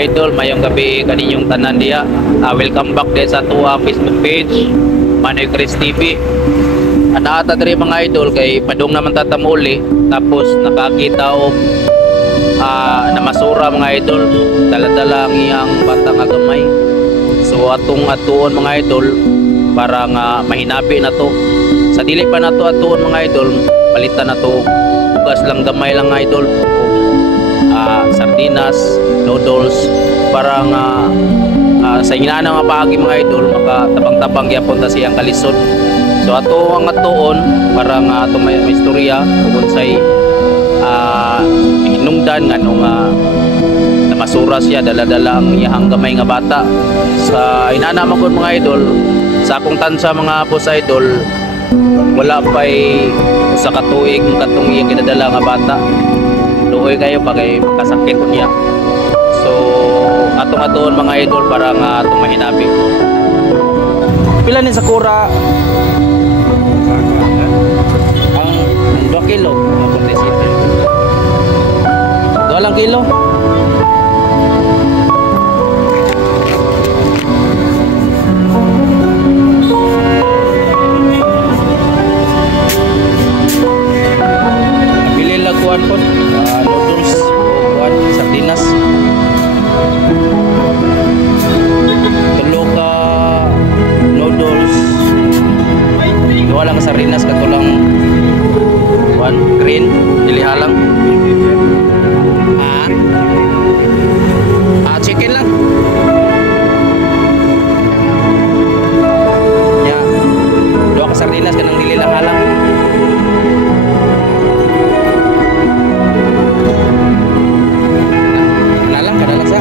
idol, mayong gabi kaninyong tanan diya. Welcome back din sa tuwa Facebook page, Manoy Chris TV. Ata diri mga idol kay padung naman tatamuli, tapos nakakita og namasura mga idol, dala-dala ang iyang bata nga gamay. So atong atuon mga idol para nga mahinabi na to. Sa dili pa nato atuon mga idol, palitan na to bugas lang gamay lang idol, sardinas, noodles, para nga sa inana nga paagi mga idol makatabang-tabang gyapon ta siyang kalisod. So ato ang atuon para nga ato may istorya kung say hinungdan nga nung namasura siya, dala-dala ang iyang gamay nga bata. Sa inana magod mga idol, sa akong tansa mga boss idol, wala pa'y sa katuig katong iyang kinadala nga bata. Luoy kayo pagay makasakit niya. So atong atuon mga idol para nga atong mahinabi. Pila ni sakura? Ang 2 kilo. 2 lang kilo. Pili lang kuan po. Noodles, kuan, sardinas. 3 ka noodles. 2 lang sardinas katulang kuan green, dilihalang. Chicken lang. Ya. 2 ka sardinas kanang dililang halang. Kadalang siya.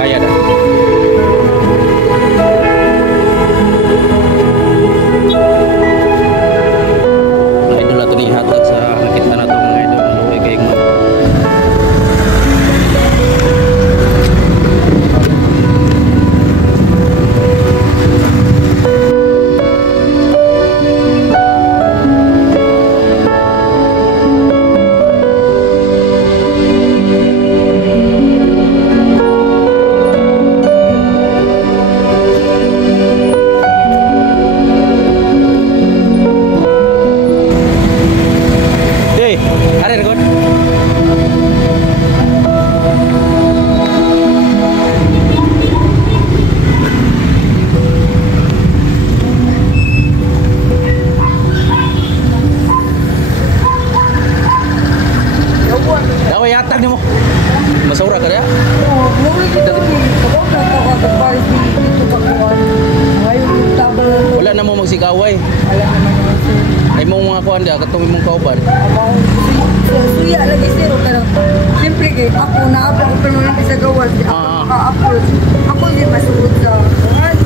Bayad. Idol na ito ni hatag sa nakita na ito mga idol. Luway kayong mga mo masura ka ya? Wala na mo magsigaway. Ay mo mga kuan dia katong imong kauban. Suya lagi siro kanang siyempre kay ako naabot ko permanente sa gawas. Ako di masugod sa kuan.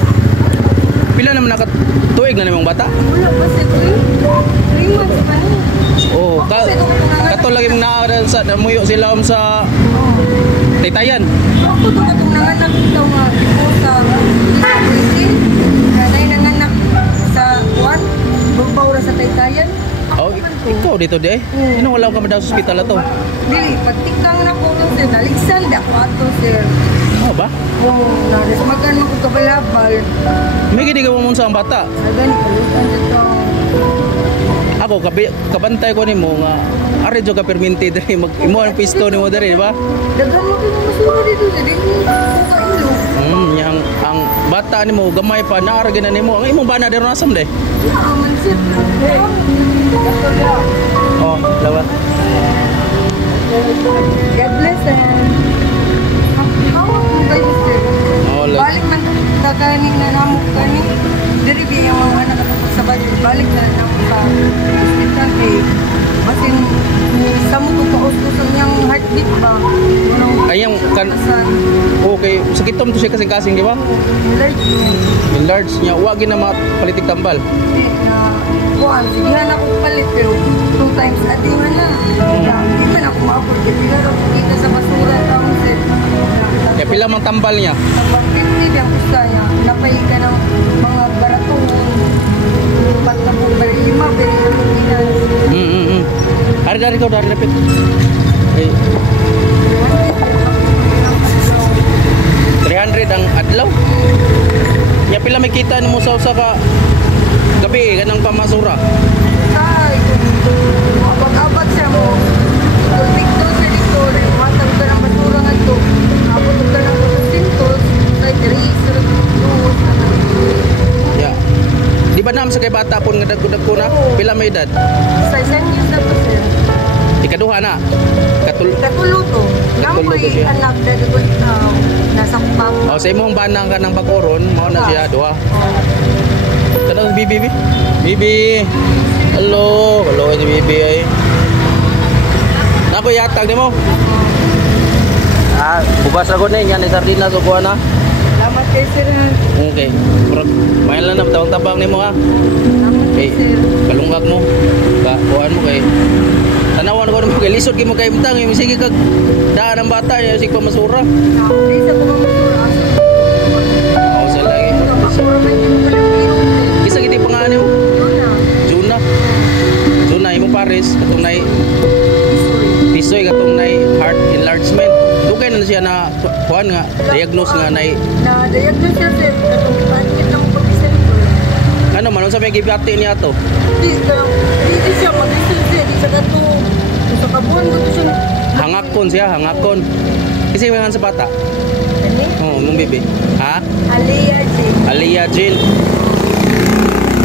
Pila naman nakatuig na nimong bata? Wala pa si 3 months pa ni. Oh, kato lagi mong naaaral sa namuyo sila sa Taytayan. Ako to katong nanganak daw nga ipo sa Isin. Kanay nanganak sa kuan, Bawra sa Taytayan. Oh, ikaw dito di eh? Inong wala ka madaw sa ospital ato? Dili, pagtikang na ko ito sir, naligsan di ako ato sir. Oo ba? Oo, narismagan mo ko kabalabal. May gini ka mo sa ang bata? Sagan, palutan dito. Ako, kabantay ko ni mo nga ari jo ka perminti diri mag-imo ang pisto ni mo diri, di ba? Dagan mo kung masura dito sa dito sa ilo. Yang ang bata ni mo gamay pa naarga na nimo. Ang imong bana dero nasam de? Aman sir. Oh, lawat. God bless and how mo kayo sir? Oh, balik man kagani na namo kani. Diri biya yung mga anak at sa balik na namo sa hospital kay basin sa mo ko kaustos niyang heartbeat ba? Ayang kan okay, sakitom to siya kasing-kasing, di ba? Large niya, wag na mapalitik tambal. Na kuan, dihan ako palit pero 2 times a day man na. man ako ma-afford. Pila rin ako kita sa basura taong sir. Ya pila mang tambal niya? Tapos 50 yung gusto niya. Napay ka ng mga baratong patapong lima, pero yung pinas. Dari kau dari dapat. Eh, 300 ang adlaw. Ya pila may kita mo sa ka gabi kanang pamasura. Ay, abang-abag siya mo. Dito sa dito, matang ka ng basura nga ito. Abot ka ng sintos, sa grease, Ya. Di ba nam sa kay bata pun nga dagko na? Pila may edad? sa isang years na to, sir. Ikaduha na. Katulo to. Yang Katulo to ko'y siya. anak na doon nasa kupang. Oh, sa imong banang ka ng bagoron, mao na siya duha. Tanong bibi. Bibi. Hello, si bibi ay. Nako yatag nimo. Bubas ako na yan, sardinas o kuha na. Salamat kay sir. Okay. Murag, mayan lang na, tawang-tabang nimo ha. Salamat kay Eh, sir. kalunggag mo. Kuhaan mo kay. Tanawan ko naman kay lisod kay mo kay imtang. Sige kag daan ang bata, sige pa masura. Hindi sa mga basura. Oo, sa lagi. Basura man yung walang biro. Isa giti pangalan mo. Yun na. Juna. Juna, imo pares. Katong nay Sorry. pisoy, katong nay heart enlargement. Dugay na siya na kuhaan nga, diagnose nga nay. Na-diagnose siya sir. Katong panit ng pag-center. Ano man, sa may gibati niya to. Hindi siya mag-research siya. Di siya gato. Sa kabuhan ko to siya. Hangakon siya, hangakon. Kasi may sa bata. Ani? Oo, mong bibi. Ha? Aliyah Jin. Aliyah Jin.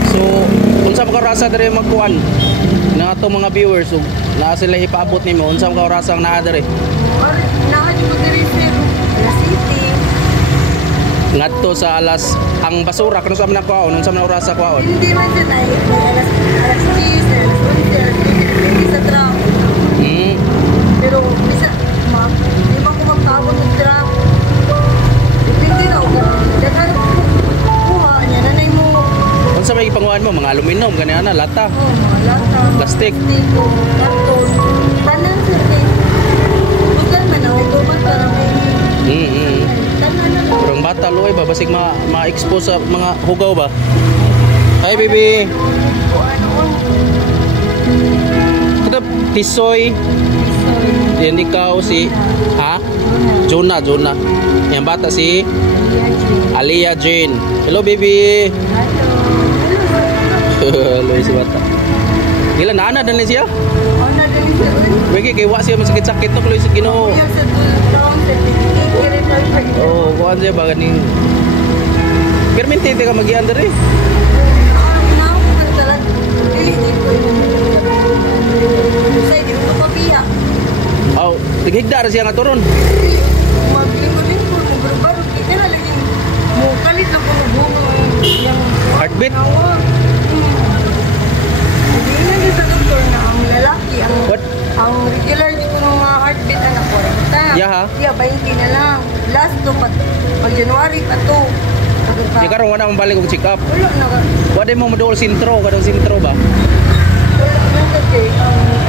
So, unsa ka rasa dere magkuan? Na ato mga viewers, so, na sila ipaabot nimo, unsa ka rasa ang naa dere? Nakadi ko diri sir. La City. Ngadto sa alas ang basura kuno sa man kuaon, unsa man rasa kuaon? Hindi man siya na alas 10, alas 11, alas 12, depende sa tramo. Pero bisa, di man ko magpaabot ng tramo. Depende na ako. Dagan kuha niya, nanay mo. Unsa may ipanguan mo? Mga aluminum ganyan na lata. Oh, mga lata. Plastic. Plastiko, karton. Tanan sir eh. Bukan man ako, ito man para may tanan na. Pero ang bata luoy ba basig ma-expose sa mga hugaw ba? Hi baby. Kita tisoy. Yan ikaw si Jonah. Yang bata si Aliyah Jane. Hello baby. Hello si bata. Gila na ana dan siya. Oh, na dali sir. Bagi kay wa siya masakit-sakit to kulo sa Ginoo. Yung sa tulong certificate. Oh, kuan siya ba ganing. Permente ka magian dere. Oh, tighigda ra siya nga turon. Heartbeat? What? Ang regular di ko nung heartbeat anak ko. Yeah, ha? Yeah, 20 na lang. Last to, pag January pa to. Di karon wala man balik og check up. Wala na. Wa day mo maduol sintro, kadong sintro ba? Wala na kasi.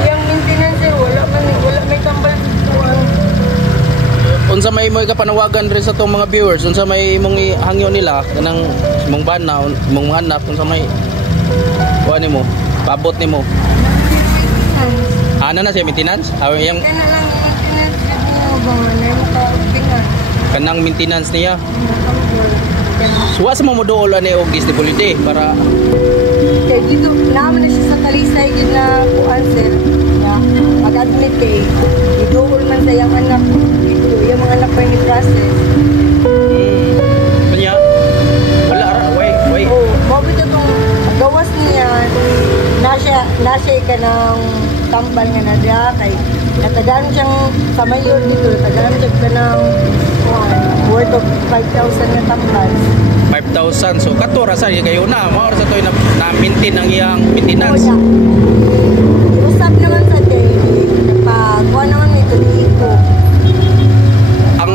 Yung maintenance eh, wala may tambal tuwan. Unsa may mo kapanawagan rin sa tong mga viewers, unsa may imong hangyo nila kanang imong bana, imong mga anak, unsa may kuha nimo, paabot nimo. Ana na siya maintenance? Yang Kaya na lang yung maintenance mo ba nga na yung kaupingan. kanang maintenance niya. Suwa sa mga moduol ani og disability para Kaya dito, naman na siya sa talisay yun na kuan sir. Na mag-admit kay idool man sa yung anak. Dito, yung mga anak pa yung process. kanya wala ra way. Oo, mabit itong gawas niya. Nasya ka ng tambal nga na diya. Kay natagaan siyang sa mayor dito. Natagaan siya ka ng worth of 5,000 na tambal. 5,000. So katura sa kayo na mao sa toy na maintain ang iyang maintenance. Oo, yeah. Usap naman sa day. Nagpa-kuha naman nito ni Iko. Ang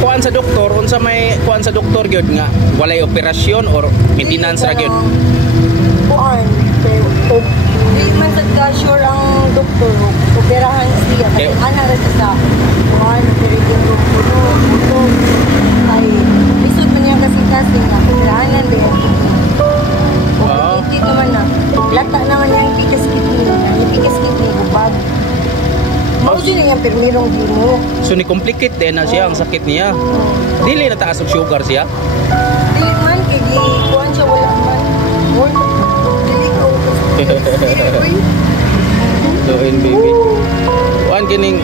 kuan sa doktor, unsa may kuan sa doktor gyud nga walay operasyon or maintenance ra gyud. Kuan. Di man sa sure ang doktor, operahan siya. Kasi Okay. anak rin siya sa kuhan, operation puto. Ay, isod man niyang kasing-kasing na operahanan din. Oo. Hindi naman na. Lata naman niyang pikas kidney. Yung pikas kidney, upag. Mao din na yung permirong di mo. So ni complicate din na siya ang sakit niya. Dili na taas og sugar siya. Dili man, kay di kuhan siya wala man. Or, dili ko. Dili ko. Doin baby. Kuan kining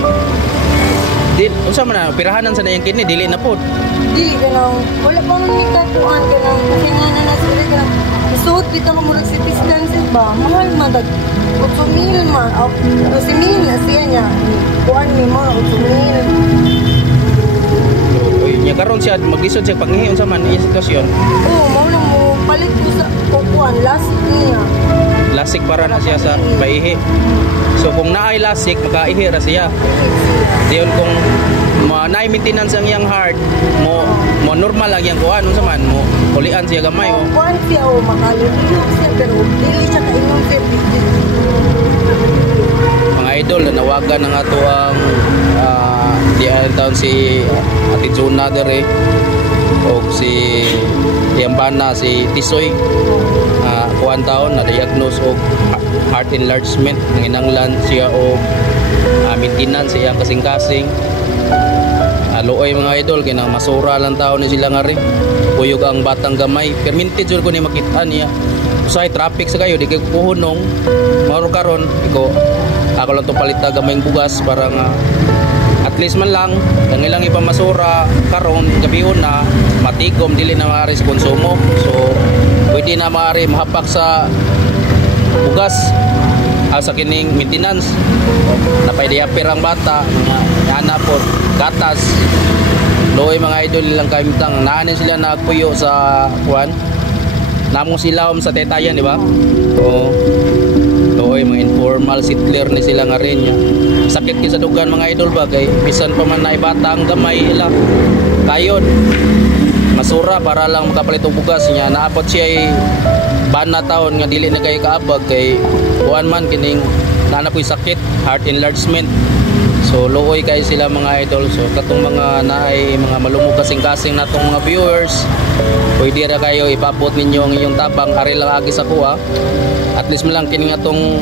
unsa man na operahanan sa niyang kidney dili na pod. Dili ka nang, wala pang mikatuan ka nang, kasi nga na nasuri ka nang, isuot kita mo murag CT scan ba? Mahal man, 8,000 man, 12,000 na siya niya. Kuan ni mo, 8,000. Uy, nya karon siya maglisod siya paghihi unsa man iya sitwasyon. Oo, mao lang mo, palit ko sa kukuan, last niya. Lasik para na siya sa paihi. So kung naay lasik makaihi ra siya. Diyon kung naay maintenance ang iyang heart mo normal lang yang kuan unsa man mo ulian siya gamay oh. Kuan siya, makalulog siya, pero dili siya kainom siya, Mga idol, nanawagan ng ato ang diyan taon si Ate Juna dere o si Yambana si Tisoy kuan taon na diagnose og heart enlargement nanginanglan siya og maintenance siya kasing-kasing luoy mga idol kay nang masura lang taon ni sila nga rin puyog ang batang gamay perminted jud ko ni makita niya usay traffic sa kayo di kay kuhunong maro karon ako lang to palita gamayng bugas para nga at least man lang ang ilang ipamasura karon gabihon na matigom dili na maaari sa konsumo so pwede na maaari mahapak sa bugas sa kining maintenance napay diapir ang bata ana po gatas loy mga idol nilang kaimtang naanin sila nagpuyo sa kuan namong silawom sa tetayan di ba oo loy mga informal settler ni sila nga rin sakit kay sa dugan mga idol ba kay bisan pa man na bata ang gamay ila kayon masura para lang makapalit og bugas niya naapot siya bana taon nga dili na kay kaabag kay kuan man kining naanapoy sakit heart enlargement so luoy kay sila mga idol so katong mga naay mga malumog kasing-kasing natong mga viewers pwede ra kayo ipapot ninyo ang inyong tabang ari lang agi sa kuha at least man lang kining atong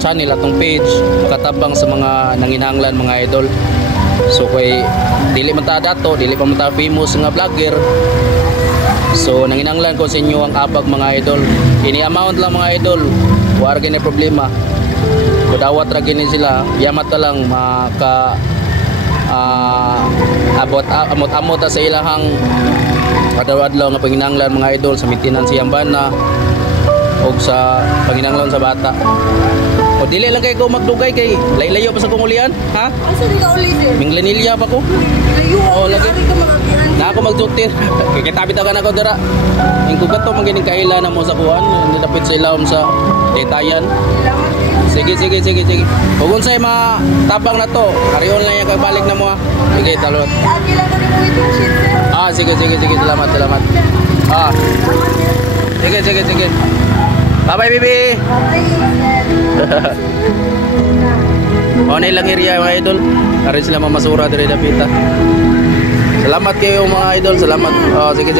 channel atong page makatabang sa mga nanginahanglan mga idol so kay dili man ta dato dili pa man ta famous nga vlogger so nanginanglan ko sa inyo ang abag mga idol ini amount lang mga idol war gini problema kudawat ra gini sila yamat ta lang maka amot sa ilahang adlaw-adlaw nga panginanglan mga idol sa maintenance siyang bana o sa panginanglan sa bata o dili lang kay ko magdugay kay laylayo pa sa kungulian ha asa di ka uli sir? minglanilya pa ko Layo, Oo, lagi. ari ka makakian. na ako magtutir kay kitabi ta ka na ko dira ing kugato magining kaila na mo sa kuan nilapit sa ilawom sa detayan Salamat kayo. sige ug unsay matabang na to arion lang yang kagbalik na mo ha sige talot Agi lang na rin mo itong shit sir. sige salamat sige bye bye bibi Okay, sir. o na ilang area mga idol arin sila mamasura diri dapita salamat kayo mga idol salamat sige